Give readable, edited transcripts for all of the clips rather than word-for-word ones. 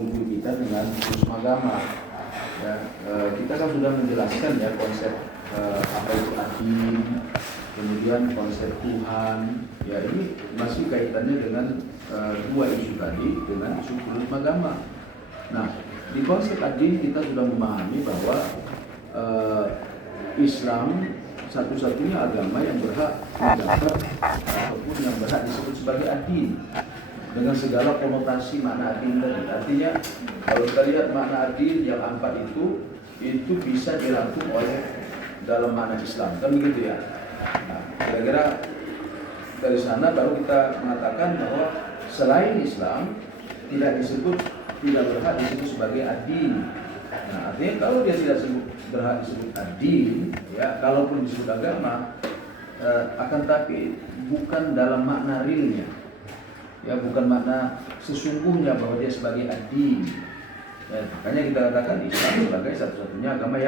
ulgu kita dengan pluralisme agama. Ya, kita kan sudah menjelaskan ya konsep apa itu adil, kemudian konsep Tuhan. Ya, ini masih kaitannya dengan dua isu tadi dengan isu pluralisme agama. Nah, di konsep adil kita sudah memahami bahwa Islam satu-satunya agama yang berhak mendapat ataupun yang berhak disebut sebagai adil dengan segala konotasi makna adil tadi. Artinya kalau kita lihat makna adil yang 4 itu bisa dirangkum oleh dalam makna Islam, kan begitu ya. Nah, kira-kira dari sana baru kita mengatakan bahwa selain Islam tidak berhak disebut sebagai adil. Nah, artinya kalau dia tidak berhak disebut adil, ya, kalaupun disebut agama, akan tapi bukan dalam makna realnya, ya, bukan makna sesungguhnya bahwa dia sebagai adil. Ya, makanya kita katakan Islam sebagai satu-satunya agama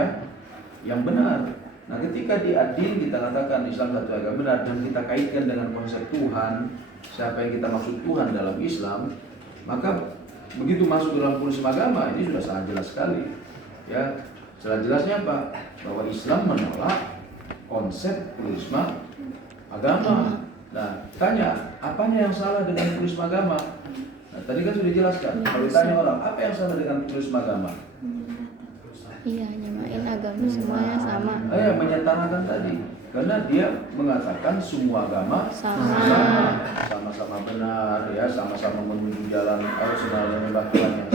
yang benar. Nah, ketika di adil kita katakan Islam satu agama benar dan kita kaitkan dengan konsep Tuhan, siapa yang kita maksud Tuhan dalam Islam, maka begitu masuk dalam pluralisme agama ini sudah sangat jelas sekali. Ya, jelas-jelasnya apa? Bahwa Islam menolak konsep pluralisme agama. Nah, tanya, apanya yang salah dengan pluralisme agama? Nah, tadi kan sudah dijelaskan. Kalau ditanya orang, apa yang salah dengan pluralisme agama? Iya, nyamain agama semuanya sama. Menyetarakan tadi. Karena dia mengatakan semua agama sama-sama benar, ya, sama-sama menuju jalan Rasulullah yang menyembah Tuhan yang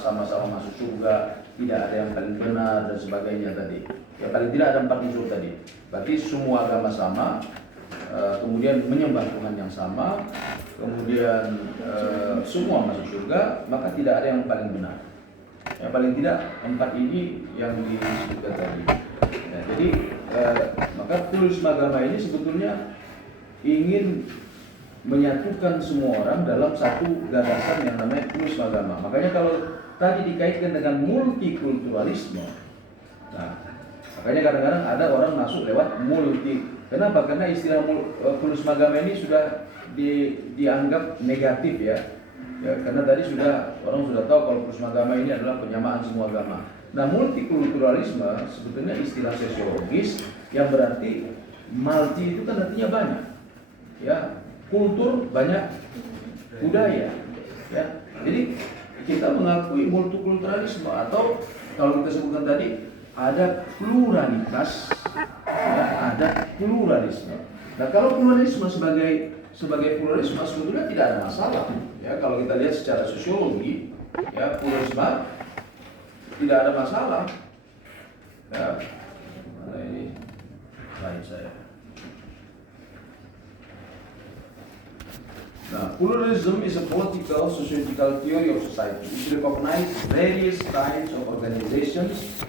sama-sama masuk surga, tidak ada yang paling benar dan sebagainya tadi. Ya, paling tidak ada 4 unsur tadi. Berarti semua agama sama, kemudian menyembah Tuhan yang sama, kemudian semua masuk surga, maka tidak ada yang paling benar. Yang paling tidak 4 ini yang disebutkan tadi. Ya, jadi maka pluralisme agama ini sebetulnya ingin menyatukan semua orang dalam satu gagasan yang namanya pluralisme agama. Makanya kalau tadi dikaitkan dengan multikulturalisme, nah, makanya kadang-kadang ada orang masuk lewat multi. Kenapa? Karena istilah pluralisme agama ini sudah dianggap negatif, ya. Ya, karena tadi orang sudah tahu kalau pluralisme agama ini adalah penyamaan semua agama. Nah, multikulturalisme sebetulnya istilah sosiologis yang berarti multi itu kan artinya banyak. Ya, kultur banyak budaya. Ya. Jadi kita mengakui multikulturalisme atau kalau kita sebutkan tadi ada pluralitas, ya, ada pluralisme. Nah, kalau pluralisme sebagai pluralisme sebetulnya tidak ada masalah. Ya, kalau kita lihat secara sosiologi, ya, pluralisme tidak ada masalah. Ya, mana ini slide saya. Nah, pluralism is a political, sociological theory of society. It recognizes various kinds of organizations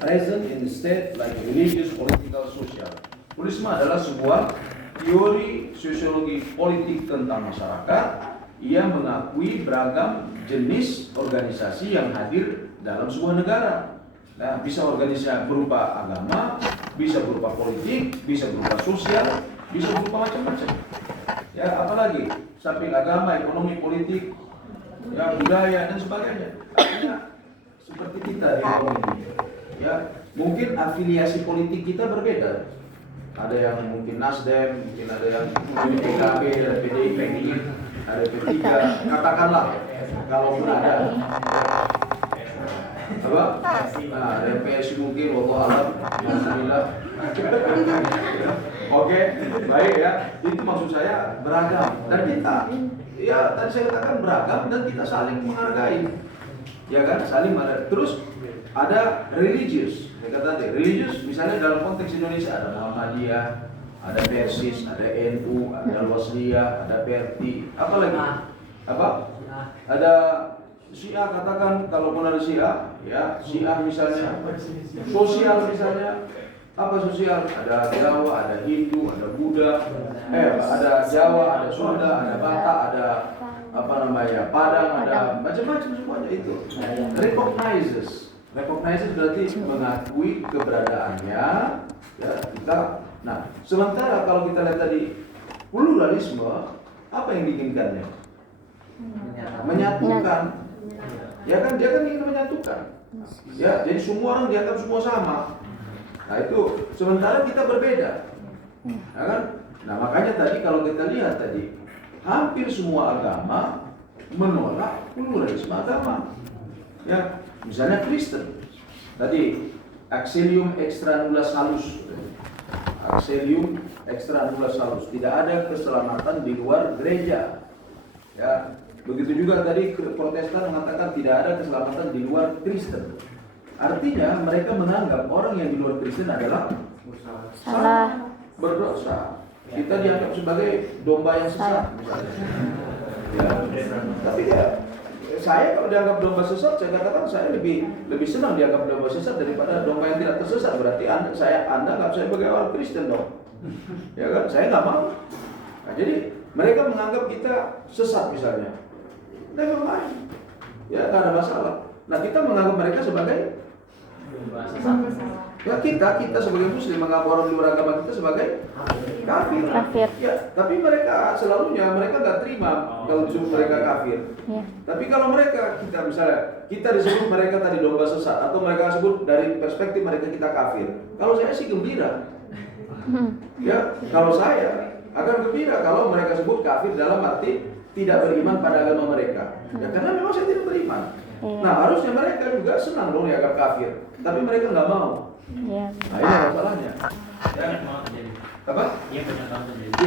present in the state like religious, political, social. Pluralisme adalah sebuah teori sosiologi politik tentang masyarakat yang mengakui beragam jenis organisasi yang hadir dalam sebuah negara. Nah, bisa organisasi berupa agama, bisa berupa politik, bisa berupa sosial, bisa berupa macam-macam. Ya, apalagi samping agama, ekonomi, politik, ya, budaya dan sebagainya. Artinya seperti kita di ekonomi. Ya, mungkin afiliasi politik kita berbeda. Ada yang mungkin Nasdem, mungkin ada yang PKB, ada PDIP, ada P3. Katakanlah, kalaupun ada apa? Nah, ada PSI mungkin, wallahu alam, alhamdulillah. Oke, baik ya. Itu maksud saya beragam. Dan kita, ya tadi saya katakan beragam dan kita saling menghargai. Ya kan, saling menghargai. Terus ada religius. Saya kata tadi, religius misalnya dalam konteks Indonesia ada Muhammadiyah, ada Persis, ada NU, ada Al-Wasliyah, ada PRT, apa lagi? Apa? Ada Syiah, katakan kalaupun ada Syiah, ya Syiah misalnya, sosial misalnya, apa sosial? Ada Jawa, ada Hindu, ada Buddha, ada Jawa, ada Sunda, ada Batak, ada apa namanya, Padang, ada macam-macam semuanya itu. Recognizes berarti mengakui keberadaannya, ya kita. Nah, sementara kalau kita lihat tadi pluralisme, apa yang diinginkannya? Menyatukan. Ya kan, dia kan ingin menyatukan. Ya, jadi semua orang dianggap semua sama. Nah itu, sementara kita berbeda. Ya kan? Nah makanya tadi kalau kita lihat tadi, hampir semua agama menolak pluralisme agama. Ya, misalnya Kristen. Tadi Axelium extra nullas salus. Axelium extra nullas salus. Tidak ada keselamatan di luar gereja. Ya, begitu juga tadi Protestan mengatakan tidak ada keselamatan di luar Kristen. Artinya mereka menganggap orang yang di luar Kristen adalah Salah. berdosa. Kita dianggap sebagai domba yang sesat misalnya. Ya. Tapi ya, saya kalau dianggap domba sesat, saya katakan saya lebih senang dianggap domba sesat daripada domba yang tidak tersesat. Berarti anda anggap saya sebagai orang Kristen dong. Ya kan? Saya nggak mau. Nah, jadi mereka menganggap kita sesat misalnya. Never mind. Ya nggak ada masalah. Nah kita menganggap mereka sebagai ya kita sebagai Muslim menganggap orang di luar agama kita sebagai kafir. Ya, tapi mereka selalunya mereka nggak terima kalau disebut mereka kafir. Ya. Tapi kalau mereka kita disebut mereka tadi domba sesat atau mereka sebut dari perspektif mereka kita kafir. Kalau saya sih gembira. Ya, kalau saya akan gembira kalau mereka sebut kafir dalam arti tidak beriman pada agama mereka. Ya karena memang saya tidak beriman. Nah harusnya mereka juga senang dong dianggap kafir. Tapi mereka nggak mau. Ya. Nah ini masalahnya. Ya. Apa?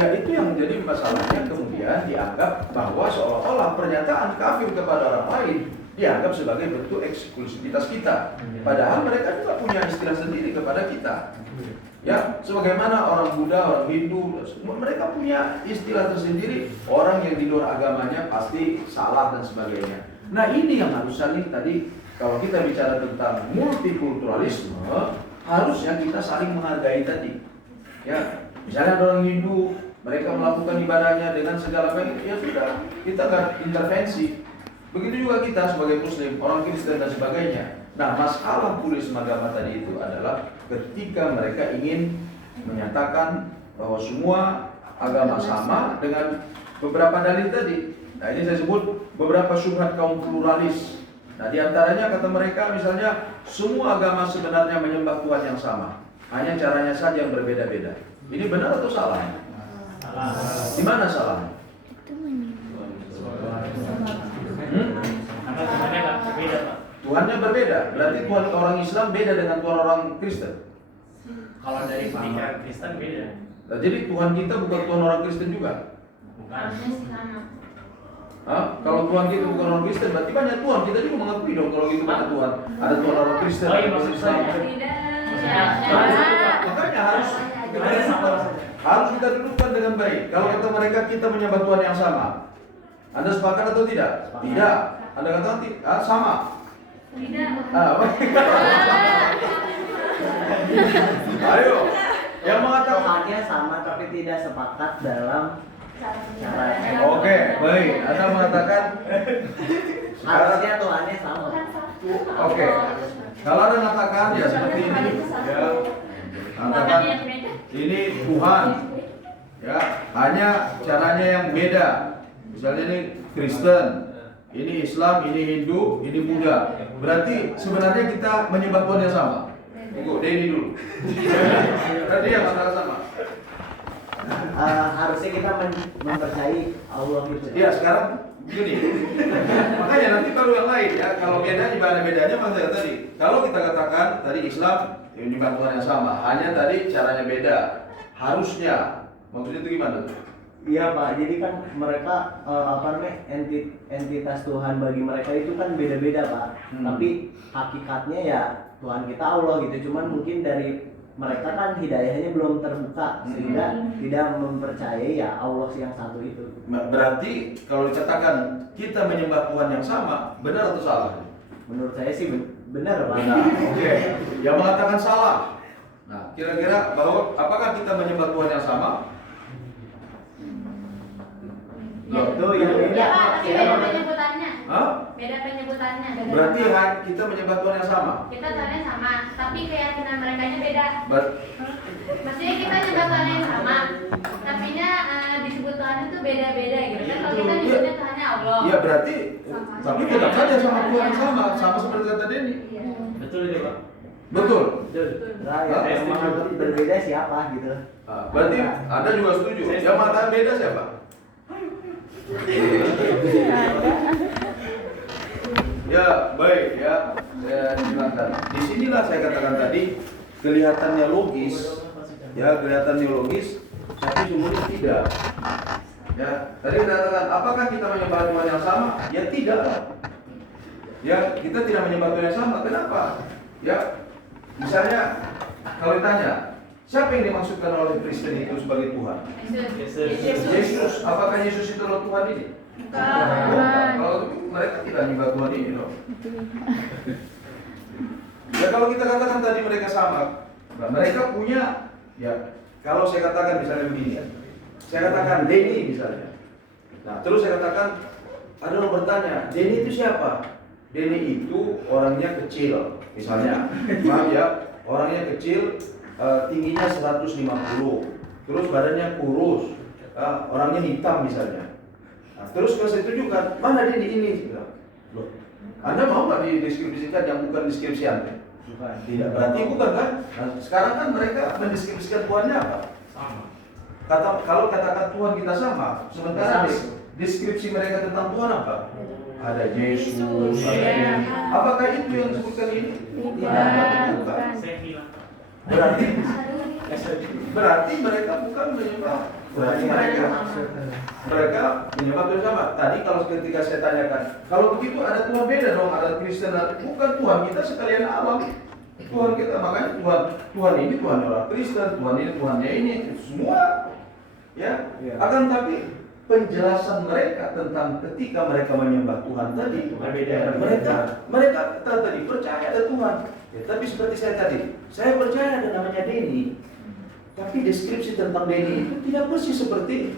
Ya itu yang menjadi masalahnya kemudian dianggap bahwa seolah-olah pernyataan kafir kepada orang lain dianggap sebagai bentuk eksklusivitas kita. Padahal mereka juga punya istilah sendiri kepada kita. Ya, sebagaimana orang Buddha, orang Hindu, mereka punya istilah tersendiri. Orang yang di luar agamanya pasti salah dan sebagainya. Nah ini yang harus saling tadi, kalau kita bicara tentang multikulturalisme, harusnya kita saling menghargai tadi. Ya, misalnya orang Hindu, mereka melakukan ibadahnya dengan segala baik, ya sudah, kita nggak intervensi. Begitu juga kita sebagai Muslim, orang Kristen dan sebagainya. Nah, masalah pluralisme agama tadi itu adalah ketika mereka ingin menyatakan bahwa semua agama sama dengan beberapa dalil tadi. Nah, ini saya sebut beberapa syubhat kaum pluralis. Nah, diantaranya kata mereka misalnya semua agama sebenarnya menyembah Tuhan yang sama, hanya caranya saja yang berbeda-beda. Ini benar atau salah? Salah. Di mana salah? Karena Tuhannya nggak berbeda, Pak. Tuhannya berbeda. Berarti Tuhan orang Islam beda dengan Tuhan orang Kristen. Kalau dari pemikiran Kristen beda. Nah, jadi Tuhan kita bukan Tuhan orang Kristen juga. Bukan. Kalau Tuhan kita bukan orang Kristen, berarti banyak Tuhan. Kita juga mengakui dong kalau gitu banyak Tuhan. Ada Tuhan orang Kristen, Oh iya, ada Tuhan maksud Islam. saya. Makanya harus kita dudukkan dengan baik. Kalau kata mereka kita menyembah Tuhan yang sama, Anda sepakat atau tidak? Tidak. Anda katakan sama. Ayo, yang mengatakan Tuhannya sama tapi tidak sepakat dalam cara. Oke, baik. Anda mengatakan Harusnya Tuhannya sama. Oke. Kalau Anda mengatakan ya seperti ini, ya katakan ini Tuhan, ya hanya caranya yang beda. Misalnya ini Kristen, ini Islam, ini Hindu, ini Buddha. Berarti sebenarnya kita menyembah Tuhan yang sama. Tunggu, Denny dulu. Berarti yang antara sama. Harusnya kita mempercayai Allah gitu. Ya sekarang gini. Makanya nanti baru yang lain ya. Kalau bedanya maksudnya tadi. Kalau kita katakan tadi Islam menyembah Tuhan yang sama, hanya tadi caranya beda. Harusnya. Maksudnya itu gimana tuh? Iya Pak, jadi kan mereka entitas Tuhan bagi mereka itu kan beda-beda Pak. Tapi hakikatnya ya Tuhan kita Allah gitu. Cuman mungkin dari mereka kan hidayahnya belum terbuka sehingga tidak mempercayai ya Allah yang satu itu. Berarti kalau dikatakan kita menyembah Tuhan yang sama, benar atau salah? Menurut saya sih benar Pak. Benar. Oke. Yang mengatakan salah. Nah, kira-kira bahwa apakah kita menyembah Tuhan yang sama? Itu yang Ya beda. Pak, tapi beda penyebutannya. Hah? Beda penyebutannya. Berarti kita menyembah Tuhan yang sama. Kita Tuhannya sama, tapi keyakinan mereka nya beda. Ber- Maksudnya kita nyembah Tuhan yang sama, tapi disebut Tuhan itu beda-beda gitu kan. Kalau kita nyebutnya Tuhannya Allah. Ya berarti, tapi tetap saja sama Tuhan yang sama seperti kata Denny. Iya. Betul itu Pak. Betul. Nah, yang menganggap berbeda siapa gitu? Berarti Anda juga setuju. Yang mengatakan beda siapa? Ya baik ya, saya silakan. Disinilah saya katakan tadi kelihatannya logis, ya kelihatannya logis, tapi sungguhnya tidak. Ya, tadi kita katakan, apakah kita menyembah Tuhan yang sama? Ya tidak. Ya, kita tidak menyembah Tuhan yang sama. Kenapa? Ya, misalnya kalau ditanya, siapa yang dimaksudkan oleh Kristen itu sebagai Tuhan? Yesus. Apakah Yesus itu adalah Tuhan ini? Bukan. Kalau mereka tidak menyembah Tuhan ini loh. Ya kalau kita katakan tadi mereka sama, nah, mereka punya, ya kalau saya katakan misalnya begini, saya katakan Denny misalnya. Nah terus saya katakan, ada orang bertanya, Denny itu siapa? Denny itu orangnya kecil, misalnya, maaf ya, orangnya kecil, tingginya 150, terus badannya kurus, orangnya hitam misalnya. Nah, terus kalau saya tunjukkan, mana Denny ini? Loh, Anda mau nggak dideskripsikan yang bukan deskripsi Anda? Bukan. Tidak, berarti bukan kan? Nah, sekarang kan mereka mendeskripsikan Tuhannya apa? Sama. Kalau katakan Tuhan kita sama, sementara deskripsi mereka tentang Tuhan apa? Ada Yesus, ada ini. Apakah itu yang disebutkan ini? Tidak. Bukan. Saya bilang. Berarti mereka bukan menyembah. Berarti mereka menyembah Tuhan sama. Tadi kalau ketika saya tanyakan, kalau begitu ada Tuhan beda dong, ada Kristen, bukan Tuhan kita sekalian awam. Tuhan kita, makanya Tuhan ini Tuhan orang Kristen, Tuhan ini Tuhannya ini, semua ya. Akan tapi penjelasan mereka tentang ketika mereka menyembah Tuhan tadi, mereka tadi percaya ada Tuhan. Ya, tapi seperti saya tadi, saya percaya ada namanya Denny. Tapi deskripsi tentang Denny itu tidak persis seperti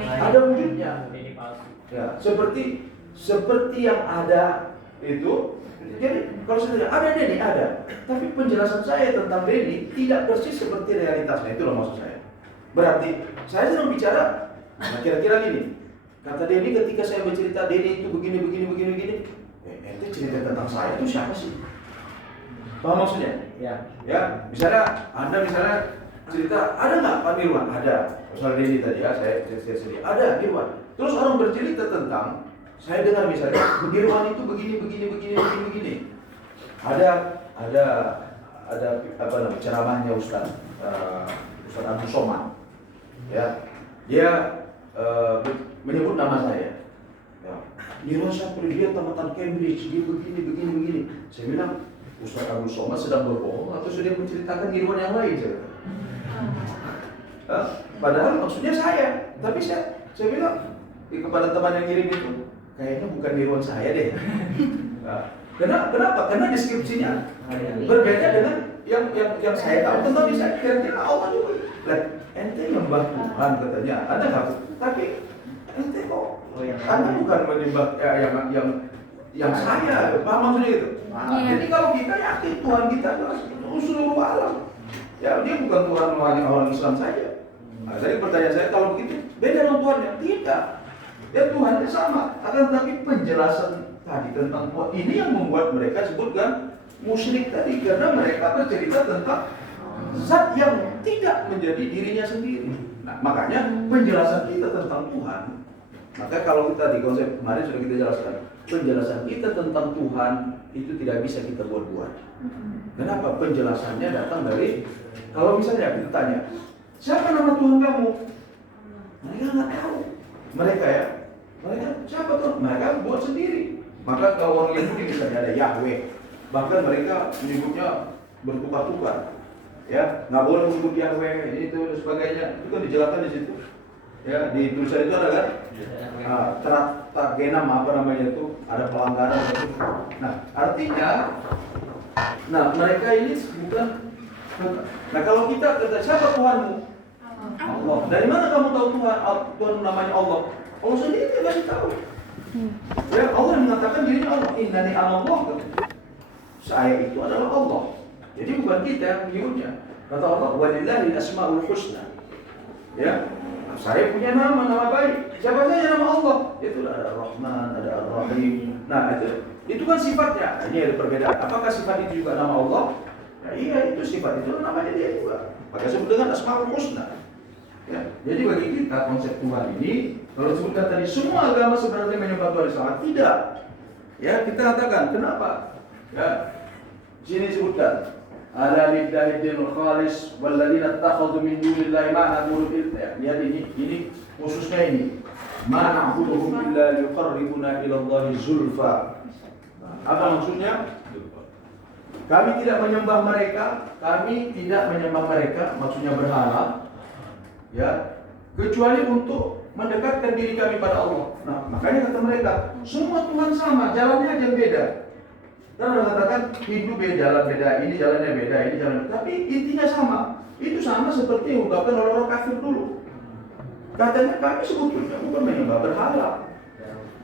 ada wujudnya. Ini palsu. Ya, seperti yang ada itu. Jadi kalau saya ada Denny ada, tapi penjelasan saya tentang Denny tidak persis seperti realitasnya. Itulah maksud saya. Berarti saya sedang bicara, nah kira-kira gini. Kata Denny ketika saya bercerita Denny itu begini. Ente cerita tentang saya itu siapa sih? Paham maksudnya? Ya. Ya, misalnya Anda cerita, ada nggak Pak Nirwan? Ada. Misalnya Denny tadi ya, saya sedih. Ada Nirwan. Terus orang bercerita tentang, saya dengar misalnya, Nirwan itu begini. Ada apa namanya ceramahnya Ustaz Abdul Somad. Ya, dia menyebut nama saya. Ya, Nirwan Sapri dia tamatan Cambridge, dia begini. Saya bilang, Ustaz Abdul Somad sedang berbohong atau sudah menceritakan Nirwan yang lain? Saya kata. Padahal maksudnya saya, tapi saya bilang kepada teman yang ngirim itu, kayaknya bukan Nirwan saya deh. Kenapa? Karena deskripsinya berbeda dengan yang saya tahu tentang saya. Kira-kira Allah juga. Ente menyembah Tuhan katanya, ada nggak? Tapi ente kok, Anda bukan menyembah yang saya. Paham maksudnya itu? Jadi kalau kita yakin Tuhan kita adalah seluruh alam. Ya dia bukan Tuhan orang Islam saja. Nah, tadi pertanyaan saya kalau begitu beda dengan Tuhannya? Tidak. Ya Tuhannya sama. Akan tapi penjelasan tadi tentang Tuhan ini yang membuat mereka sebutkan musyrik tadi karena mereka bercerita tentang zat yang tidak menjadi dirinya sendiri. Nah makanya penjelasan kita tentang Tuhan. Maka kalau kita di konsep kemarin sudah kita jelaskan, penjelasan kita tentang Tuhan itu tidak bisa kita buat-buat. Kenapa? Penjelasannya datang dari, kalau misalnya kita tanya, siapa nama Tuhan kamu? Mereka nggak tahu. Mereka siapa Tuhan? Mereka buat sendiri. Maka kalau orang Yahudi misalnya ada Yahweh, bahkan mereka menyebutnya bertukar-tukar. Ya, nggak boleh menyebut Yahweh, ini itu dan sebagainya. Itu kan dijelaskan di situ. Ya, di tulisan itu ada kan? Targenam apa namanya itu, ada pelanggaran itu. Nah, artinya, mereka ini bukan. Nah, kalau kita kata siapa Tuhanmu? Allah. Dari mana kamu tahu Tuhan namanya Allah? Allah sendiri kasih tahu. Ya, Allah yang mengatakan dirinya Allah. Innani Allah. Saya itu adalah Allah. Jadi bukan kita yang menyebutnya. Kata Allah, walillahil asmaul husna. Ya. saya punya nama baik. Siapa saja nama Allah? Itu ada Ar-Rahman, ada Ar-Rahim. Nah, itu kan sifatnya. Ini ada perbedaan. Apakah sifat itu juga nama Allah? Ya, iya, itu sifat itu namanya dia juga. Maka sebut dengan Asmaul Husna. Ya, jadi bagi kita konsep Tuhan ini, kalau disebutkan tadi semua agama sebenarnya menyembah Tuhan sama, tidak. Ya, kita katakan kenapa? Ya, sini disebutkan ala lillahi dinul khalis walladzina takhadhu min dunillahi ma na'budu illa. Lihat ini khususnya ini. Ma na'buduhum illa liqarribuna ila Allahi zulfa. Apa maksudnya? Kami tidak menyembah mereka, maksudnya berhala, ya, kecuali untuk mendekatkan diri kami pada Allah. Nah, makanya kata mereka, semua Tuhan sama, jalannya aja beda. Dan orang katakan Hindu beda, jalan beda, ini jalannya beda, ini jalan beda. Tapi intinya sama. Itu sama seperti yang diungkapkan oleh orang kafir dulu. Katanya kami sebetulnya bukan menyembah berhala.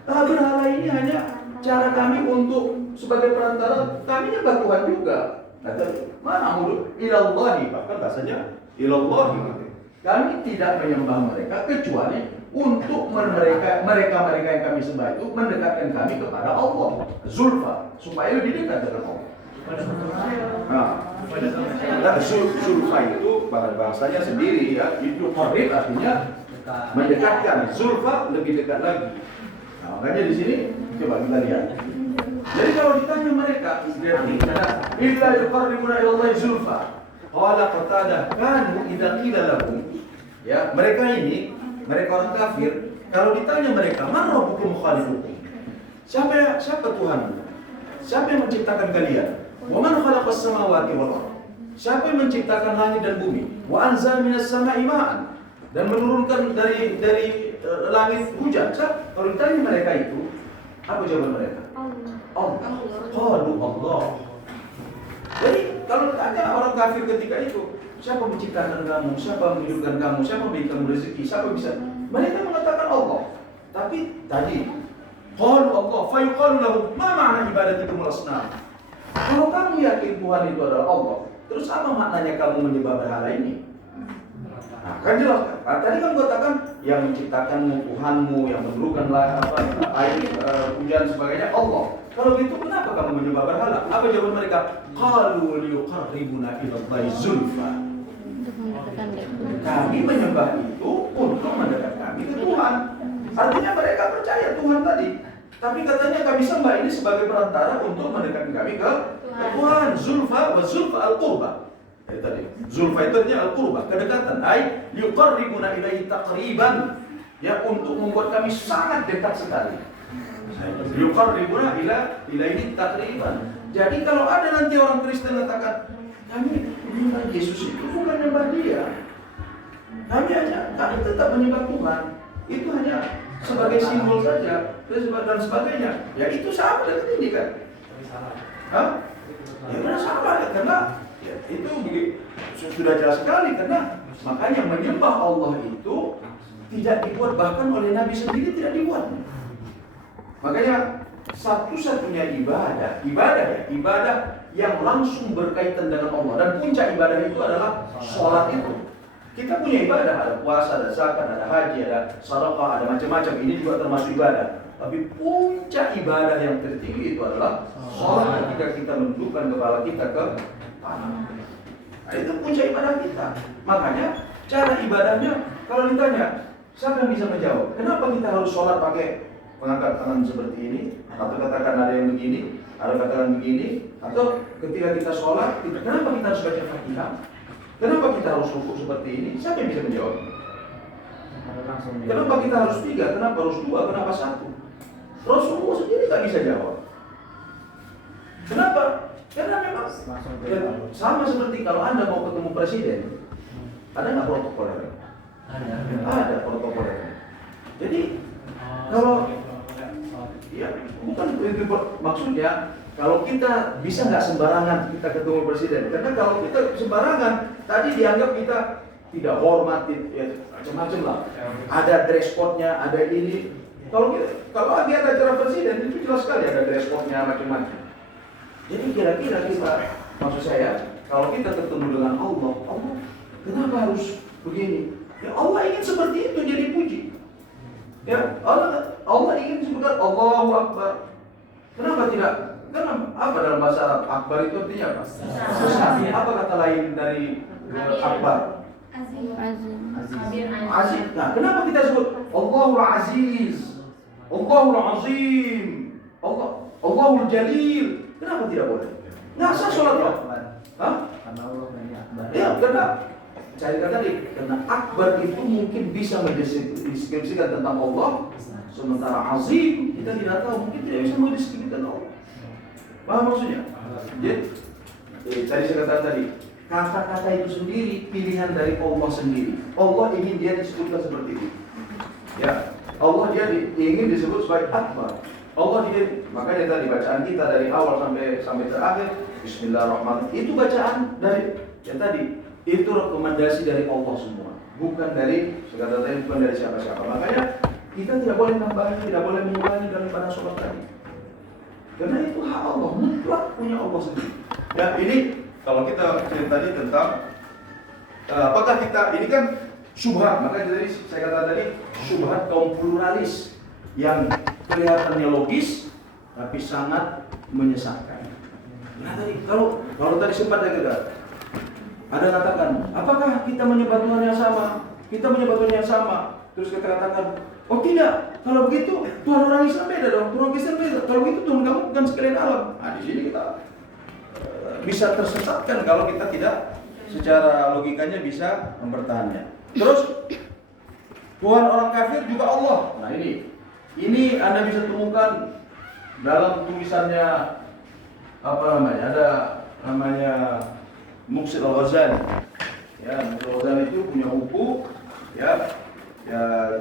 Nah, berhala ini hanya cara kami untuk sebagai perantara, kami nyembah Tuhan juga. Kata, mana mulut ilallahi, bahkan bahasanya ilallahi. Kami tidak menyembah mereka kecuali untuk mereka yang kami sembah itu mendekatkan kami kepada Allah, zulfa, supaya lebih dekat dengan Allah. Nah, zulfa itu bahasanya sendiri ya, itu qarib artinya mendekatkan, zulfa lebih dekat lagi. Nah, makanya di sini coba kita lihat. Jadi kalau ditanya mereka, illa yuqarribuna ila Allah zulfa. Qala Qatadah kanu idza qila lahum, ya, mereka orang kafir, kalau ditanya mereka, "Man rabbukum khaliqukum?" Siapa Tuhan? Siapa yang menciptakan kalian? "Wa man khalaqas samawati wal ardh?" Siapa yang menciptakan langit dan bumi? "Wa anzala minas sama'i ma'an." Dan menurunkan dari langit hujan. Kalau ditanya mereka itu, apa jawaban mereka? Allah. Qalu Allah. Jadi kalau ditanya orang kafir ketika itu, siapa menciptakan kamu, siapa menghidupkan kamu, siapa memberi kamu rezeki, siapa bisa? Mereka mengatakan Allah. Tapi tadi qalu Allah, fa yuqalu lahum ma ma'na ibadatikum al-asnam. Kalau kamu yakin Tuhan itu adalah Allah, terus apa maknanya kamu menyembah berhala ini? Nah, kan jelas kan? Tadi kan katakan yang menciptakanmu Tuhanmu, yang menurunkan air, hujan sebagainya Allah. Kalau gitu kenapa kamu menyembah berhala? Apa jawaban mereka? Qalu liyuqarribuna ila Allahi zulfa. Kami menyembah itu untuk mendekat kami ke Tuhan. Artinya mereka percaya Tuhan tadi. Tapi katanya kami sembah ini sebagai perantara untuk mendekatkan kami ke Tuhan. Zulfa wa zulfa al-qurba. Tadi zulfa itu artinya al-qurba, kedekatan. Ai yuqarribuna ilaihi taqriban, ya, untuk membuat kami sangat dekat sekali. Yuqarribuna ilaihi taqriban. Jadi kalau ada nanti orang Kristen katakan, kami menyembah Yesus itu bukan menyembah dia. Kami tetap menyembah Tuhan. Itu hanya sebagai simbol saja dan sebagainya. Ya itu sama dengan ini kan? Hah? Ya benar sama ya, karena ya, itu sudah jelas sekali, karena makanya menyembah Allah itu tidak dibuat, bahkan oleh Nabi sendiri tidak dibuat. Makanya satu-satunya ibadah yang langsung berkaitan dengan Allah, dan puncak ibadah itu adalah sholat itu. Kita punya ibadah, ada puasa, ada zakat, ada haji, ada sedekah, ada macam-macam. Ini juga termasuk ibadah. Tapi puncak ibadah yang tertinggi itu adalah sholat, ketika kita menundukkan kepala kita ke tanah. Nah, itu puncak ibadah kita. Makanya cara ibadahnya, kalau ditanya, siapa yang bisa menjawab? Kenapa kita harus sholat pakai mengangkat tangan seperti ini? Atau katakan ada yang begini, ada katakan begini? Atau ketika kita sholat, kenapa kita harus baca Fatihah? Kenapa kita harus rukuk seperti ini? Siapa yang bisa menjawab? Kenapa kita harus 3? Kenapa harus 2? Kenapa 1? Rasulullah sendiri tak bisa jawab. Kenapa? Karena memang sama seperti kalau Anda mau ketemu presiden, ada nggak protokolnya? Ada protokolnya. Jadi kalau ya bukan itu maksudnya, kalau kita bisa nggak sembarangan kita ketemu presiden, karena kalau kita sembarangan tadi dianggap kita tidak hormat, ya, macam-macam lah. Ada dress code-nya, ada ini. Kalau lagi ada acara presiden itu jelas sekali ada dress code-nya macam-macam. Jadi kira-kira kita, maksud saya, kalau kita ketemu dengan Allah, kenapa harus begini? Ya Allah ingin seperti itu dia dipuji. Ya Allah ingin disebutkan Allahu Akbar. Kenapa tidak? Kenapa? Apa dalam bahasa Arab Akbar itu artinya apa? Besar. Apa kata lain dari Akbar? Aziz. Nah, kenapa kita sebut Allahul Aziz, Allahul Azim, Allahul Jalil? Kenapa tidak boleh? Nggak sah sholat loh. Hah? Karena Allah hanya akbar. Ya, karena saya kata tadi, karena akbar itu mungkin bisa mendeskripsikan tentang Allah, sementara azim kita tidak tahu, mungkin tidak bisa mendeskripsikan Allah. Paham maksudnya? Jadi, tadi saya katakan tadi, kata-kata itu sendiri pilihan dari Allah sendiri. Allah ingin dia disebutkan seperti itu. Ya, Allah dia ingin disebut sebagai akbar. Allah dia, makanya tadi bacaan kita dari awal sampai terakhir Bismillahirrahmanirrahim. Itu bacaan dari ya tadi itu rekomendasi dari Allah semua, bukan dari sekadar bukan dari siapa-siapa. Makanya kita tidak boleh nambahin, tidak boleh mengurangi daripada sholat tadi. Karena itu hak Allah, mutlak punya Allah sendiri. Ya ini kalau kita cerita tadi tentang apakah kita ini kan syubhat, makanya tadi saya katakan tadi syubhat kaum pluralis yang kelihatannya logis tapi sangat menyesatkan. Nah tadi kalau tadi sempat ada katakan, apakah kita menyembah Tuhan yang sama? Kita menyembah Tuhan yang sama. Terus kita katakan, oh tidak. Kalau begitu Tuhan orang Islam beda dong. Tuhan Kristen beda. Kalau begitu Tuhan kamu bukan sekalian alam. Nah di sini kita bisa tersesatkan kalau kita tidak secara logikanya bisa mempertahankannya. Terus Tuhan orang kafir juga Allah. Nah ini Anda bisa temukan dalam tulisannya apa namanya? Ada namanya Muqsid Al-Ghazali. Ya, Muqsid Al-Ghazali itu punya buku ya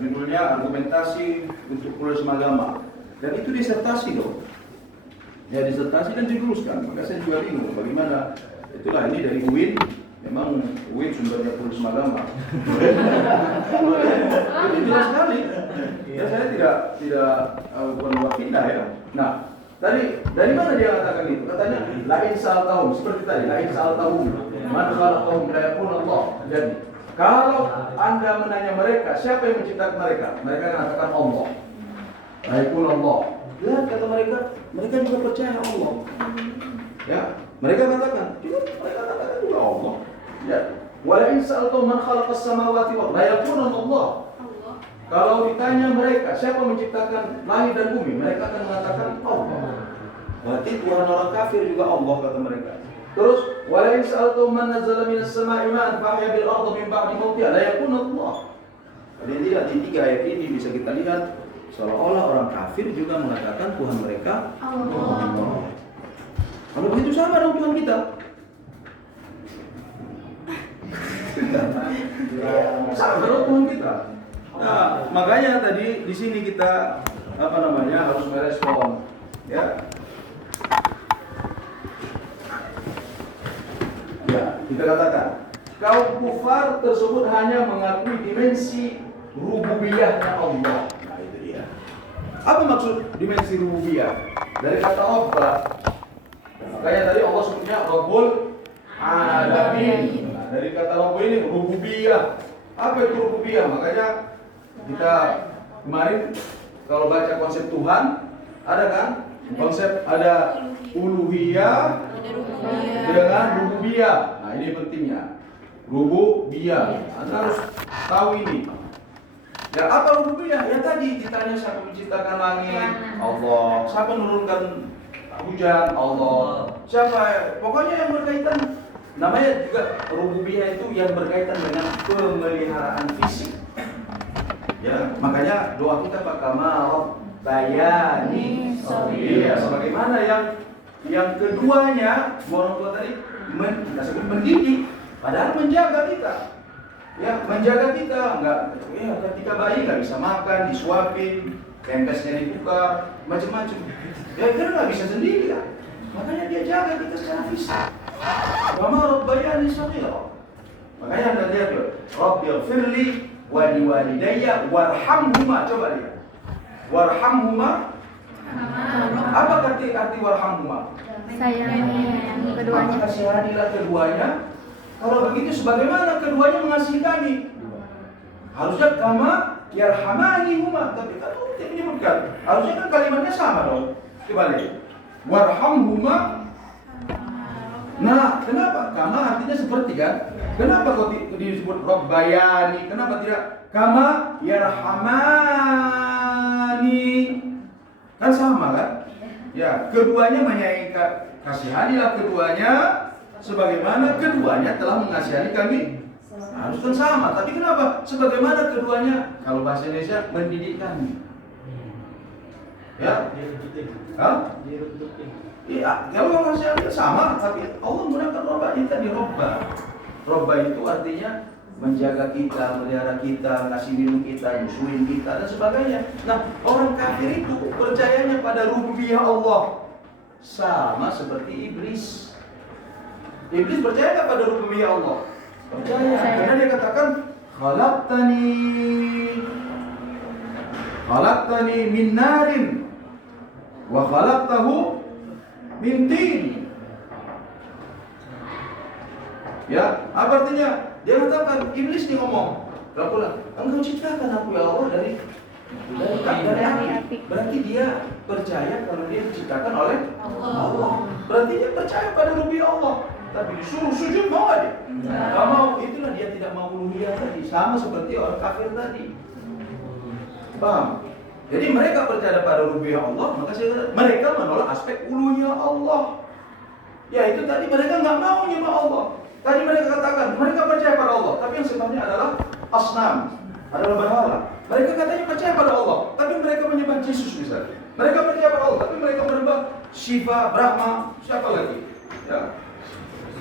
judulnya Argumentasi untuk Pluralisme Agama. Dan itu disertasi dong. Ya disertasi dan diluluskan. Maka saya juga bingung bagaimana. Itulah ini dari UIN. Memang UIN sumbernya pluralisme agama. Itu jelas sekali. Ya saya tidak bukan buat pindah ya. Nah, tadi dari mana dia katakan itu? Katanya lain sal tahun seperti tadi lain sal tahun. Man khalaqahum la yakun Allah. Jadi kalau Anda menanya mereka siapa yang menciptakan mereka? Mereka mengatakan Allah. La yakun Allah. Lihat kata mereka juga percaya Allah. Ya, mereka katakan juga Allah. Ya. Wala in sa'altum man khalaqas samawati wal arda la yakun Allah. Kalau ditanya mereka, siapa menciptakan langit dan bumi? Mereka akan mengatakan Allah. Berarti Tuhan orang kafir juga Allah kata mereka. Terus, wala in sa'altum man nazzala minas sama'i ma'an fa ahya bil ardi min ba'di mautiha la yakun Allah. Jadi tidak di tiga ayat ini bisa kita lihat seolah-olah orang kafir juga mengatakan Tuhan mereka Allah. Kalau begitu sama dong Tuhan kita. Sama dong Tuhan kita. Nah, makanya tadi di sini kita harus merespon, ya. Ya, kita katakan kaum kufar tersebut hanya mengakui dimensi rububiyahnya Allah. Nah, itu dia. Apa maksud dimensi rububiyah? Dari kata Rabba. Makanya tadi Allah sebutnya Rabbul Alamin. Nah, dari kata Rabb ini rububiyah. Apa itu rububiyah? Makanya kita kemarin kalau baca konsep Tuhan ada kan konsep ada uluhiyah dengan rububiyah. Nah ini pentingnya rububiyah. Anda harus tahu ini. Ya apa rububiyah? Ya tadi ditanya siapa menciptakan langit? Allah. Siapa menurunkan hujan? Allah. Siapa? Pokoknya yang berkaitan. Namanya juga rububiyah itu yang berkaitan dengan pemeliharaan fisik. Ya, makanya doa kita Pakama Bayani. Iya, sebagaimana yang keduanya orang tua tadi kita sebut mendidik, padahal menjaga kita. Ya, menjaga kita enggak ya ketika bayi enggak bisa makan, disuapin, kempesnya dibuka, macam-macam. Ya kita enggak bisa sendiri kan. Makanya dia jaga kita secara fisik. Mama Bayani saghira. Makanya Anda lihat tuh, Rabbighfirli wa liwalidayya warhamhuma. Coba lihat. Warhamhuma. Apa arti warhamhuma? Sayangi keduanya. Maka kasihanilah keduanya. Kalau begitu sebagaimana keduanya mengasihi kami. Harusnya kama yarhamani huma, tapi kan tidak menyebutkan. Harusnya kan kalimatnya sama dong. Kembali. Warhamhuma. Nah, kenapa? Kama artinya seperti kan? Kenapa kok disebut Rabbayani? Kenapa tidak kama yarhamani? Kan sama kan? Ya, keduanya menyayangi, kasihanilah keduanya sebagaimana keduanya telah mengasihani kami. Harus kan sama, tapi kenapa? Sebagaimana keduanya, kalau bahasa Indonesia, mendidik kami. Ya? Hah? Iya, kalau bahasa Indonesia sama, tapi Allah menggunakan robba ini tadi robba. Robba itu artinya menjaga kita, melihara kita, kasih minum kita, nyusuin kita dan sebagainya. Nah, orang kafir itu percayanya pada rububiyah Allah sama seperti iblis. Iblis percaya nggak pada rububiyah Allah? Percaya. Karena dia katakan khalaqtani min narin wa khalaqtahu min tin. Ya, apa artinya? Dia katakan, iblis nih ngomong, engkau ciptakan aku ya Allah dari api. Berarti dia percaya kalau dia diciptakan oleh Allah. Berarti dia percaya pada rububiyah Allah. Tapi disuruh sujud mau gak dia? Gak mau. Itulah dia tidak mau uluhiyah tadi. Sama seperti orang kafir tadi. Paham? Jadi mereka percaya pada rububiyah Allah, maka mereka menolak aspek uluhiyah Allah. Ya itu tadi mereka nggak mau nyembah Allah. Tadi mereka katakan, mereka percaya pada Allah, tapi yang sebenarnya adalah asnam, adalah berhala. Mereka katanya percaya pada Allah, tapi mereka menyembah Yesus misalnya. Mereka percaya pada Allah, tapi mereka menyembah Shiva, Brahma, siapa lagi? Ya,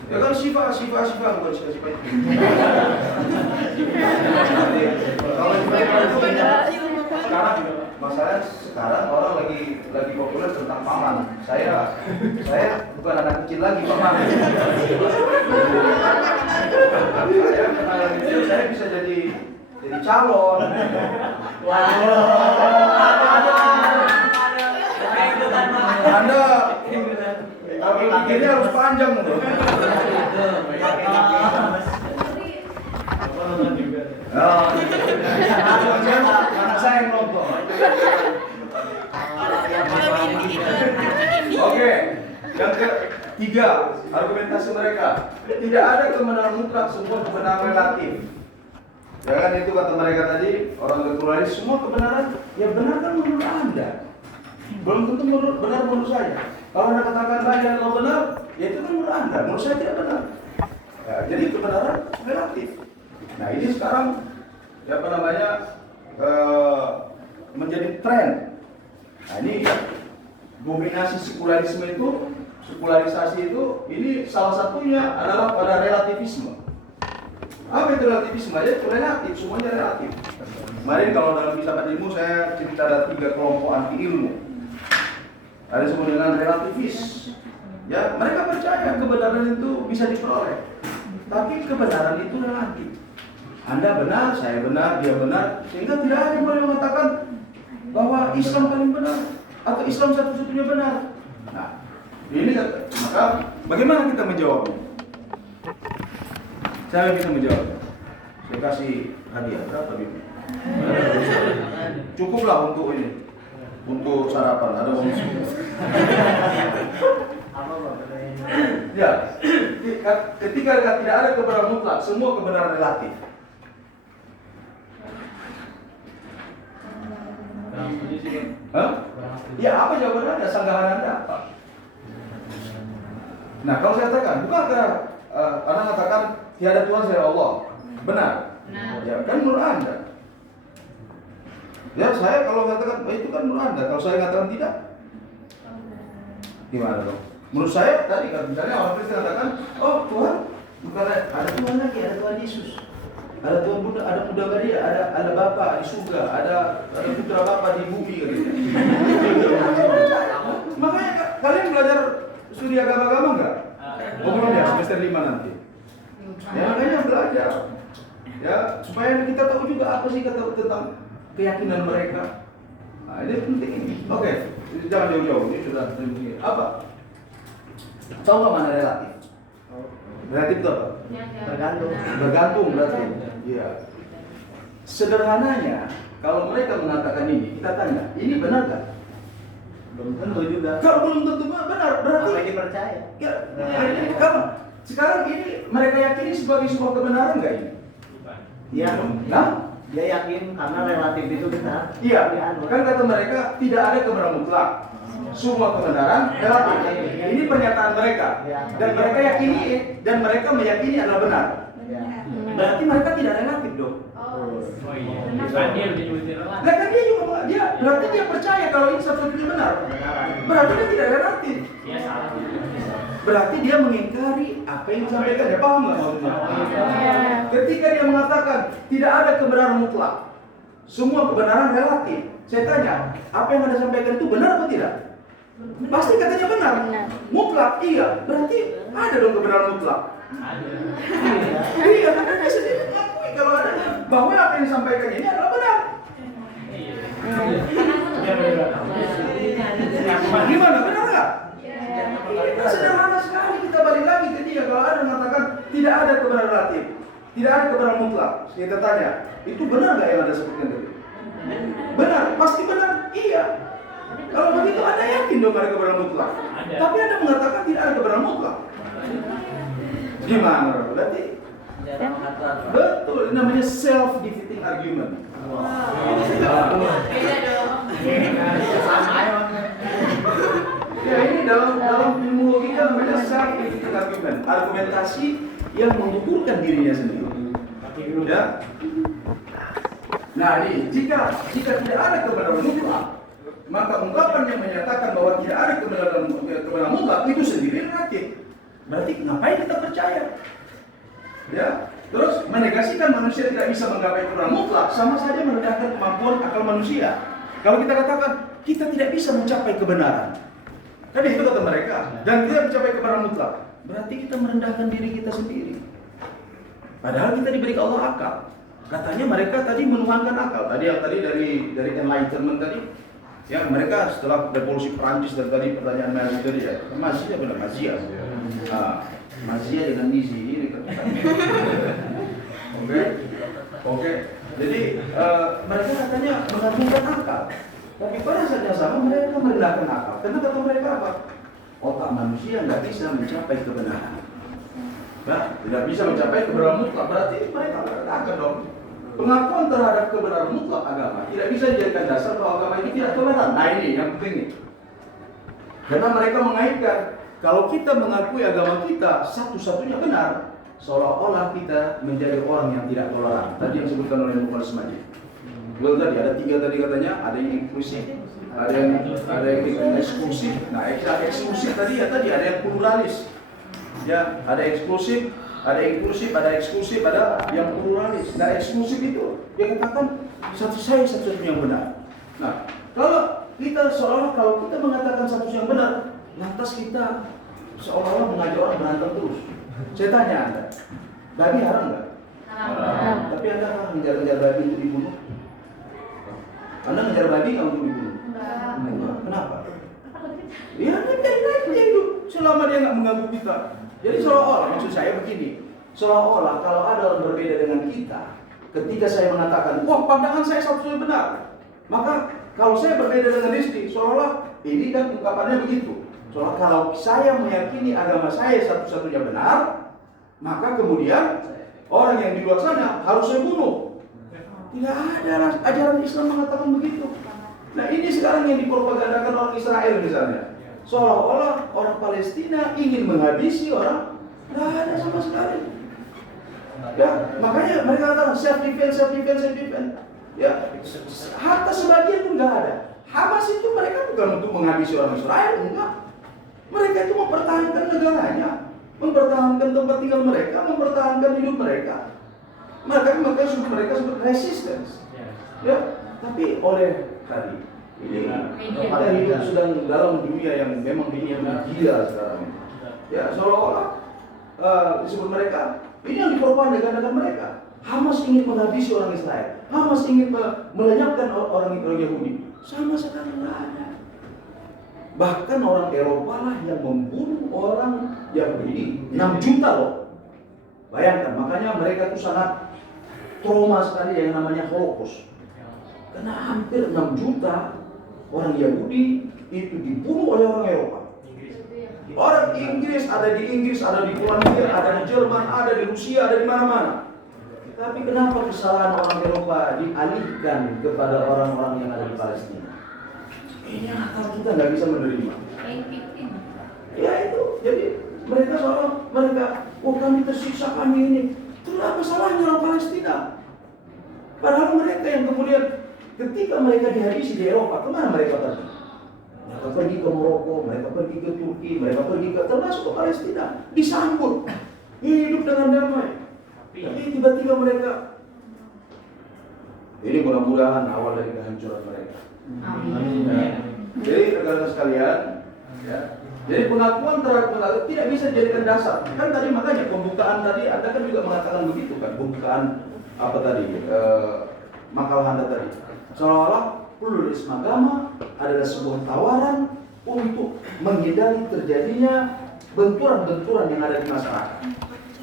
ya kan Shiva bukan Shiva itu. Kalau mereka itu sekarang, masalahnya sekarang orang lagi populer tentang paman. Saya bukan anak kecil lagi paman. Saya bisa jadi calon. Anda kalau pikirnya harus panjang loh. Anak saya yang nonton. Oke, yang ketiga argumentasi mereka, tidak ada kebenaran mutlak, semua kebenaran relatif. Ya kan itu kata mereka tadi, orang naturalistis, semua kebenaran ya benar kan menurut Anda, belum tentu benar menurut saya. Kalau Anda katakan lain dan Allah benar, ya itu kan menurut Anda, menurut saya tidak benar. Ya, jadi kebenaran relatif. Nah ini sekarang ya apa namanya menjadi tren. Nah ini dominasi sekularisasi itu ini salah satunya adalah pada relativisme. Apa itu relativisme? Ya itu relatif, semuanya relatif. Kemarin kalau dalam filsafat ilmu saya cerita ada 3 kelompok anti ilmu. Ada yang disebut dengan relativis. Ya, mereka percaya kebenaran itu bisa diperoleh. Tapi kebenaran itu relatif. Anda benar, saya benar, dia benar, sehingga tidak ada yang boleh mengatakan bahwa Islam paling benar atau Islam satu-satunya benar. Nah, ini maka bagaimana kita menjawabnya? Saya bisa menjawab. Saya kasih hadiah berapa Bibi? Cukuplah untuk ini, untuk sarapan. Ada uang ya, ketika tidak ada kebenaran mutlak, semua kebenaran relatif. Hah? Ya apa jawaban Anda? Sanggahan Anda apa? Nah kalau saya katakan, bukankah Anda katakan tiada Tuhan selain Allah? Benar? Ya kan menurut Anda. Ya saya kalau katakan itu kan menurut Anda. Kalau saya katakan tidak, gimana dong? Menurut saya tadi kan misalnya orang Kristen katakan, oh Tuhan bukan ada Tuhan lagi, ada Tuhan Yesus. Ada Tuhan Buddha, ada Buddha Maria, ada Bapa di surga, ada Putra Bapa di bumi gitu. Makanya kalian belajar studi agama-agama enggak? Belum ya, semester 5 nanti. Ya makanya belajar. Ya, supaya kita tahu juga apa sih tentang keyakinan mereka. Nah, ini penting ini. Oke, jangan jauh-jauh, ini sudah penting. Apa? Tahu nggak mana relatif? Relatif itu apa? Tergantung. Bergantung berarti. Iya. sederhananya, kalau mereka mengatakan ini, kita tanya, ini benar nggak? Belum tentu juga. Kalau belum tentu benar, berarti Apa yang dipercaya? ya, kalau sekarang ini mereka yakini sebagai sebuah kebenaran nggak ini? Bukan. Iya. Nah, Dia yakin karena relatif itu benar. iya, Dia anu. kan kata mereka tidak ada kebenaran mutlak. Semua kebenaran relatif. Ini pernyataan mereka. Dan mereka yakini dan mereka meyakini adalah benar. Ya. Berarti mereka tidak relatif dong. Oh. Oh iya. Bukan dia udah nyebutin relatif. Nah kan dia juga dia berarti dia percaya kalau ini satu-satunya benar. Berarti dia tidak relatif. Dia salah. Berarti dia mengingkari apa yang disampaikan. Dia paham nggak maksudnya? Ketika dia mengatakan tidak ada kebenaran mutlak, semua kebenaran relatif. Saya tanya, apa yang Anda sampaikan itu benar atau tidak? Pasti katanya benar. Benar. Mutlak, iya. Berarti ada dong kebenaran mutlak. Ada. Iya, karena dia sendiri mengakui kalau ada bahwa apa yang disampaikan ini adalah benar. Iya. Dia benar. Gimana? Benar nggak? Ini sederhana sekali, kita balik lagi ke dia. Kalau ada yang mengatakan tidak ada kebenaran relatif, tidak ada kebenaran mutlak, kita tanya, itu benar nggak yang Anda sebutkan tadi? Benar, pasti benar. Iya. Kalau begitu Anda yakin dong ada kebenaran mutlak. Ada. Tapi Anda mengatakan tidak ada kebenaran mutlak. Gimana? Berarti betul, ini namanya self defeating argument. Beda dong. Ya ini dalam ilmu logika namanya self defeating argument, argumentasi yang mengukurkan dirinya sendiri. Ya. Nah ini jika tidak ada kebenaran mutlak, maka ungkapan yang menyatakan bahwa tidak ada kebenaran mutlak itu sendiri relatif. Berarti ngapain kita percaya? Ya. Terus menegasikan manusia tidak bisa menggapai kebenaran mutlak sama saja merendahkan kemampuan akal manusia. Kalau kita katakan kita tidak bisa mencapai kebenaran, kan itu kata mereka, dan tidak mencapai kebenaran mutlak, berarti kita merendahkan diri kita sendiri. Padahal kita diberi Allah akal. Katanya mereka tadi menuhankan akal. Tadi dari enlightenment tadi, ya mereka setelah revolusi Prancis dan tadi pertanyaan Nazi tadi ya, Mazia benar Mazia. Mazia dengan Nizi ini kan. Oke. Jadi mereka katanya mengagungkan akal. Tapi pada saat yang sama mereka merendahkan akal. Karena kata mereka apa? Otak manusia nggak bisa mencapai kebenaran. Nah, tidak bisa mencapai kebenaran mutlak. Berarti mereka merendahkan dong. Pengakuan terhadap kebenaran mutlak agama tidak bisa dijadikan dasar bahwa agama ini tidak toleran. Nah ini yang penting nih. Karena mereka mengaitkan kalau kita mengakui agama kita satu-satunya benar, seolah-olah kita menjadi orang yang tidak toleran. Tadi yang disebutkan oleh Muhammad Semaji. Betul tadi ada 3 tadi katanya, ada yang inklusif, ada yang eksklusif. Nah, eksklusif tadi ada yang pluralis. Ya, ada eksklusif, ada inklusif, ada eksklusif, ada yang pluralis. Nah, eksklusif itu dia katakan satu-satunya yang benar. Nah, kalau kita seolah kalau kita mengatakan satu yang benar, lantas kita seolah-olah mengajak orang berantem terus. Saya tanya Anda, babi haram nggak? Haram. Tapi Anda kan ngejar-ngejar babi untuk dibunuh? Anda ngejar babi nggak untuk dibunuh? Enggak. Kenapa? Ya, dia hidup selama dia nggak mengganggu kita. Jadi seolah-olah, maksud saya begini, seolah-olah kalau ada orang berbeda dengan kita, ketika saya mengatakan, wah pandangan saya satu-satunya benar, maka kalau saya berbeda dengan Rizky, seolah-olah ini kan ungkapannya begitu. Soalnya kalau saya meyakini agama saya satu-satunya benar, maka kemudian orang yang di luar sana harus saya bunuh. Tidak ada ajaran Islam mengatakan begitu. Nah ini sekarang yang dipropagandakan orang Israel misalnya. Seolah-olah orang Palestina ingin menghabisi orang, tidak ada sama sekali. Ya, makanya mereka katakan self defense. Ya, harta sebagian pun nggak ada. Hamas itu mereka bukan untuk menghabisi orang Israel, enggak. Mereka itu mempertahankan negaranya, mempertahankan tempat tinggal mereka, mempertahankan hidup mereka. Mereka sebut resistance. Ya, tapi oleh tadi ini kita hidup sedang dalam dunia yang memang dunia gila sekarang. Ya, seolah-olah disebut mereka ini yang dipropagandakan mereka. Hamas ingin menghabisi orang Israel. Hamas ingin melenyapkan orang Yahudi. Sama sekali tidak ada. Bahkan orang Eropa lah yang membunuh orang Yahudi 6 juta loh. Bayangkan, makanya mereka itu sangat trauma sekali yang namanya Holocaust. Karena hampir 6 juta orang Yahudi itu dibunuh oleh orang Eropa. Orang Inggris ada di Inggris, ada di Polandia, ada di Jerman, ada di Rusia, ada di mana-mana. Tapi kenapa kesalahan orang Eropa dialihkan kepada orang-orang yang ada di Palestina? Ini akal kita nggak bisa menerima. Ya itu, jadi mereka seolah kami tersiksa kami ini. Kenapa salahnya orang Palestina? Padahal mereka yang kemudian ketika mereka dihabisi di Eropa, kemana mereka pergi? Mereka pergi ke Maroko, mereka pergi ke Turki, mereka pergi ke termasuk ke Palestina, disambut, hidup dengan damai. Tapi tiba-tiba mereka, ini mudah-mudahan awal dari kehancuran mereka. Ya. Jadi rekan-rekan sekalian, ya. Jadi pengakuan terhadap pengakuan tidak bisa dijadikan dasar. Kan tadi makanya pembukaan tadi Anda kan juga mengatakan begitu kan, pembukaan apa tadi makalah Anda tadi. Seolah-olah pluralisme agama adalah sebuah tawaran untuk menghindari terjadinya benturan-benturan yang ada di masyarakat.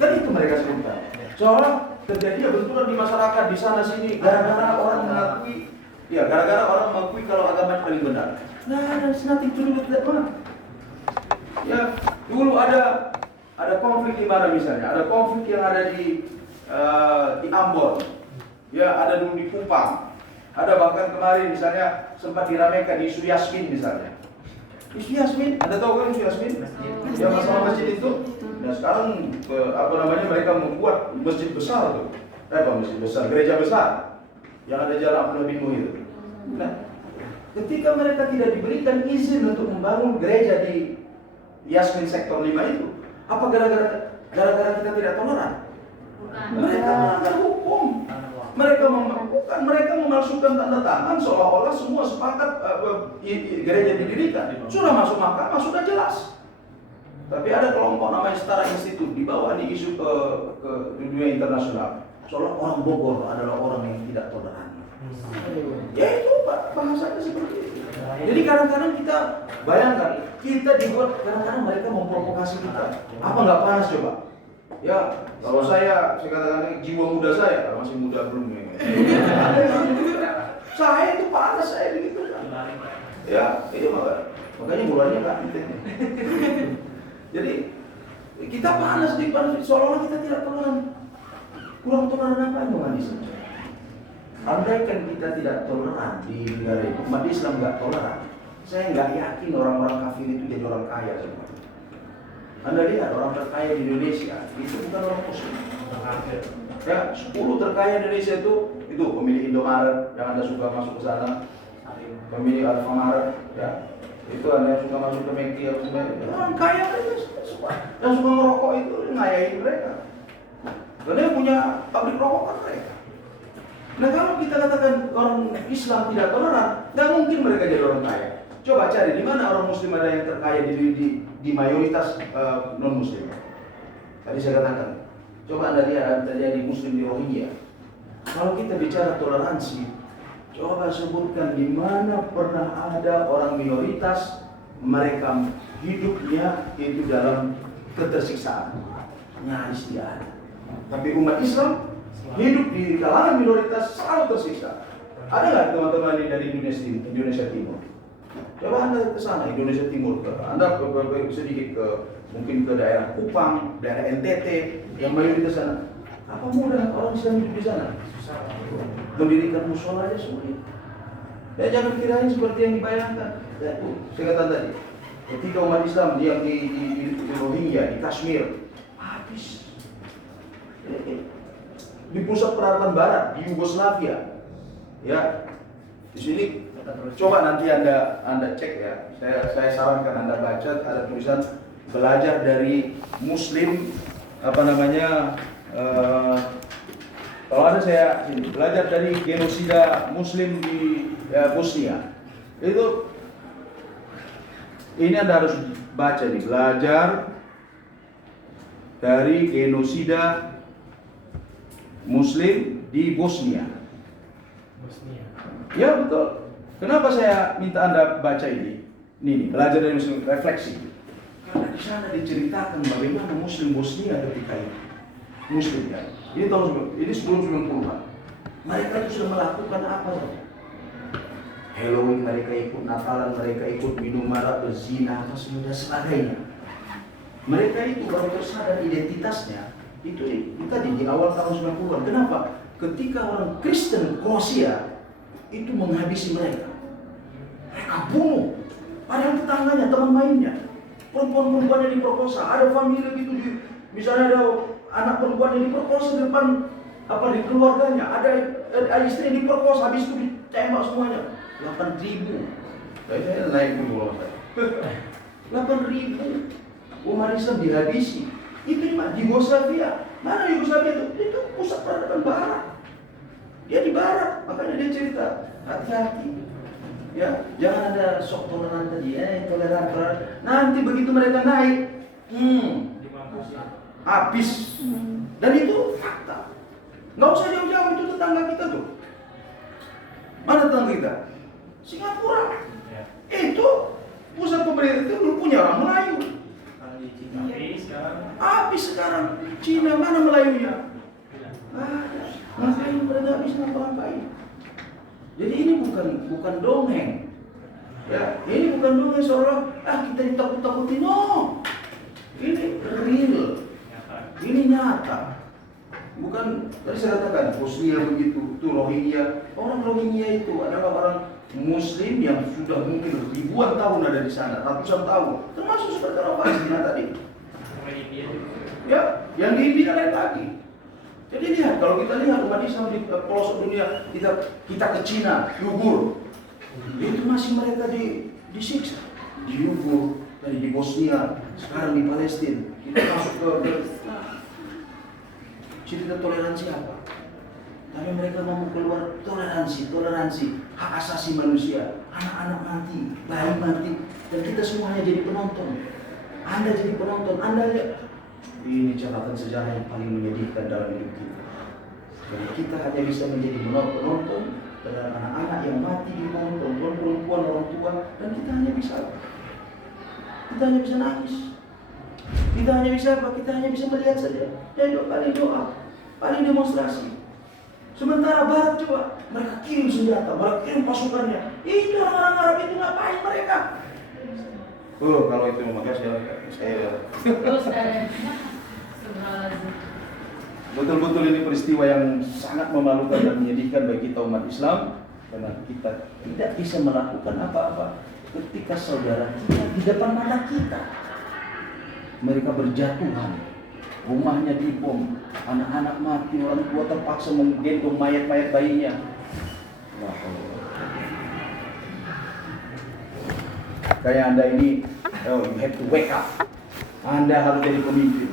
Dan itu mereka sebutkan. Seolah terjadinya benturan di masyarakat di sana sini gara-gara orang mengakui kalau agama paling benar. Nah, nothing to do with that one. Ya, dulu ada konflik di mana misalnya? Ada konflik yang ada di Ambon. Ya, ada dulu di Kupang. Ada bahkan kemarin misalnya sempat diramaikan di Isu Yasmin misalnya. Isu Yasmin, Anda tahu kan Isu Yasmin? Ya, masalah masjid itu. Nah, sekarang mereka membuat masjid besar tuh. Masjid besar, gereja besar yang ada Jalan Abdullah bin Nuh itu. Nah, ketika mereka tidak diberikan izin untuk membangun gereja di Yasmin sektor 5 itu, apa gara-gara kita tidak toleran? Mereka melanggar hukum. Mereka memalsukan tanda tangan seolah-olah semua sepakat gereja didirikan. Sudah masuk mahkamah, sudah jelas. Tapi ada kelompok namanya Setara Institut dibawa di isu ke dunia internasional. Seolah orang Bogor adalah orang yang tidak toleran. Ya itu bahasanya seperti itu. Jadi kadang-kadang kita bayangkan, kita dibuat kadang-kadang mereka memprovokasi kita. Apa nggak panas coba? Ya, kalau saya katakan jiwa muda saya, masih muda belum ya. Saya itu panas saya begitu. Ya, itu makanya bulannya kan. Jadi kita panas seolah-olah kita tidak toleran. Kurang toleran apa yang mengandung? Andaikan kita tidak toleran di negara itu, umat Islam nggak toleran, saya nggak yakin orang-orang kafir itu jadi orang kaya semua. Anda lihat orang terkaya di Indonesia itu bukan orang Muslim. Ya, 10 terkaya Indonesia itu pemilik Indomaret yang Anda suka masuk ke sana, pemilik Alfamaret, ya, itu Anda yang suka masuk ke McD, orang kaya itu yang suka merokok itu ngayain mereka. Karena yang punya pabrik rokok kan mereka. Nah, kalau kita katakan orang Islam tidak toleran, nggak mungkin mereka jadi orang kaya. Coba cari di mana orang Muslim ada yang terkaya di mayoritas non Muslim. Tadi saya katakan, coba Anda lihat terjadi Muslim di Rohingya. Kalau kita bicara toleransi, coba sebutkan di mana pernah ada orang minoritas mereka hidupnya itu dalam ketersiksaan. Nyaris tidak ada. Tapi umat Islam hidup di kalangan minoritas selalu tersiksa. Ada nggak teman-teman dari Indonesia Timur? Coba Anda ke sana, Indonesia Timur, Anda sedikit mungkin ke daerah Kupang, daerah NTT, yang mayoritas sana. Apa mudah orang Islam hidup di sana? Mendirikan musola aja sulit. Ya jangan kirain seperti yang dibayangkan. Ya, saya katakan tadi, ketika umat Islam yang di Rohingya, di Kashmir, habis. Di pusat peradaban Barat, di Yugoslavia, ya, di sini. Coba nanti Anda cek ya. Saya sarankan Anda baca, ada tulisan belajar dari Muslim kalau ada saya ini belajar dari genosida Muslim di Bosnia. Ini Anda harus baca nih, belajar dari genosida Muslim di Bosnia. Ya betul. Kenapa saya minta Anda baca ini? Ini belajar dari Muslim, refleksi. Karena di sana diceritakan bagaimana Muslim Bosnia ketika itu. Muslim ya. Ini sebelum 90-an. Mereka itu sudah melakukan apa saja. Halloween mereka ikut, Natalan mereka ikut, minum marak, berzina, dan sebagainya. Mereka itu baru tersadar identitasnya itu tadi di awal tahun 90-an. Kenapa? Ketika orang Kristen Kroasia itu menghabisi mereka bunuh. Padahal tetangganya, teman mainnya, perempuan-perempuan yang diperkosa, ada famili gitu misalnya ada anak perempuan yang diperkosa di depan di keluarganya, ada istri yang diperkosa, habis itu ditembak semuanya. 8.000. Saya naik dulu saya. 8.000 umat Islam dihabisi. Itu di Yugoslavia. Mana Yugoslavia itu? Itu pusat peradaban Barat. Dia di Barat, makanya dia cerita hati-hati. Ya, jangan ada sok toleran tadi, toleran. Nanti begitu mereka naik, habis. Dan itu fakta. Nggak usah jauh-jauh, itu tetangga kita tuh. Mana tetangga kita? Singapura. Itu pusat pemerintah itu dulu punya orang Melayu. Habis sekarang Cina, mana Melayunya? Ngapain mereka habis ngapa-ngapain? Jadi ini bukan dongeng. Ya, ini bukan dongeng seolah kita ditakut-takutin. No. Ini real. Ini nyata. Bukan tadi saya katakan Bosnia begitu, itu Rohingya. Orang Rohingya itu adalah orang Muslim yang sudah mungkin ribuan tahun ada di sana, ratusan tahun. Termasuk seperti orang Palestina tadi. Ya, yang di India lain lagi. Jadi lihat, kalau kita lihat umat Islam di pelosok dunia, kita ke Cina, Uyghur, itu masih mereka disiksa. Di Uyghur, tadi di Bosnia, sekarang di Palestina, kita masuk ke cerita toleransi apa? Tapi mereka mau keluar toleransi, hak asasi manusia, anak-anak mati, bayi mati, dan kita semuanya jadi penonton. Anda jadi penonton, Anda aja. Ini catatan sejarah yang paling menyedihkan dalam hidup kita. Jadi kita hanya bisa menjadi penonton dan anak-anak yang mati ditonton, perempuan, orang tua, dan kita hanya bisa nangis. Kita hanya bisa apa? Kita hanya bisa melihat saja. Paling doa, paling demonstrasi. Sementara Barat coba, mereka kirim senjata, mereka kirim pasukannya. Itu orang-orang Arab itu ngapain mereka? Kalau itu makanya saya betul-betul ini peristiwa yang sangat memalukan dan menyedihkan bagi kita umat Islam, karena kita tidak bisa melakukan apa-apa ketika saudara kita di depan mata kita. Mereka berjatuhan, rumahnya dibom, anak-anak mati, orang tua terpaksa menggendong mayat-mayat bayinya. Kayak Anda ini, you have to wake up. Anda harus jadi pemimpin.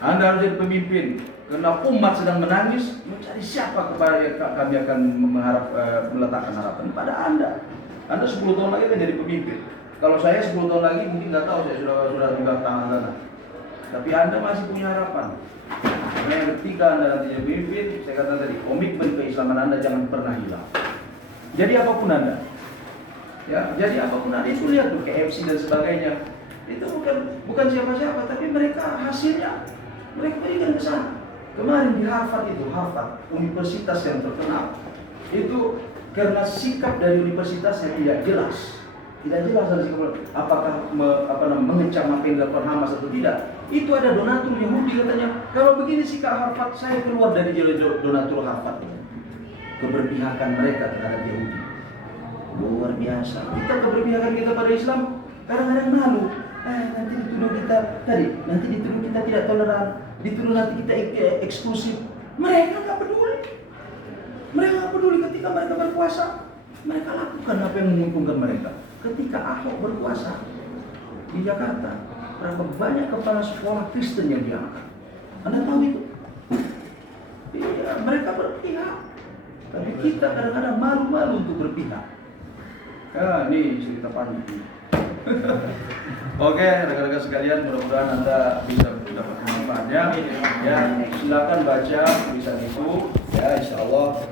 Anda harus jadi pemimpin. Karena umat sedang menangis, mencari siapa kepada yang kami akan meletakkan harapan pada Anda. Anda 10 tahun lagi akan jadi pemimpin. Kalau saya 10 tahun lagi mungkin nggak tahu, saya sudah di tangan sana. Tapi Anda masih punya harapan. Karena ketika Anda nanti jadi pemimpin, saya katakan tadi, komitmen keislaman Anda jangan pernah hilang. Jadi apapun Anda, ya, jadi apapun Anda itu lihat tuh KFC dan sebagainya. Itu bukan siapa-siapa, tapi mereka hasilnya mereka berikan ke sana. Kemarin di Harvard, universitas yang terkenal, itu karena sikap dari universitasnya tidak jelas dari sikap apakah mengecam apa yang dilakukan Hamas atau tidak. Itu ada donatur Yahudi katanya, kalau begini sikap Harvard, saya keluar dari donatur Harvard. Keberpihakan mereka terhadap Yahudi luar biasa. Kita keberpihakan kita pada Islam kadang-kadang malu. Nanti dituduh kita tidak toleran, dituduh nanti kita eksklusif. Mereka nggak peduli ketika mereka berkuasa. Mereka lakukan apa yang menguntungkan mereka. Ketika Ahok berkuasa di Jakarta, berapa banyak kepala sekolah Kristen yang diangkat? Anda tahu itu? Iya, mereka berpihak. Tapi kita kadang-kadang malu-malu untuk berpihak. Ini cerita panik. Oke, rekan-rekan sekalian, mudah-mudahan Anda bisa mendapat manfaatnya. Ya, silakan baca tulisan itu. Ya, insya Allah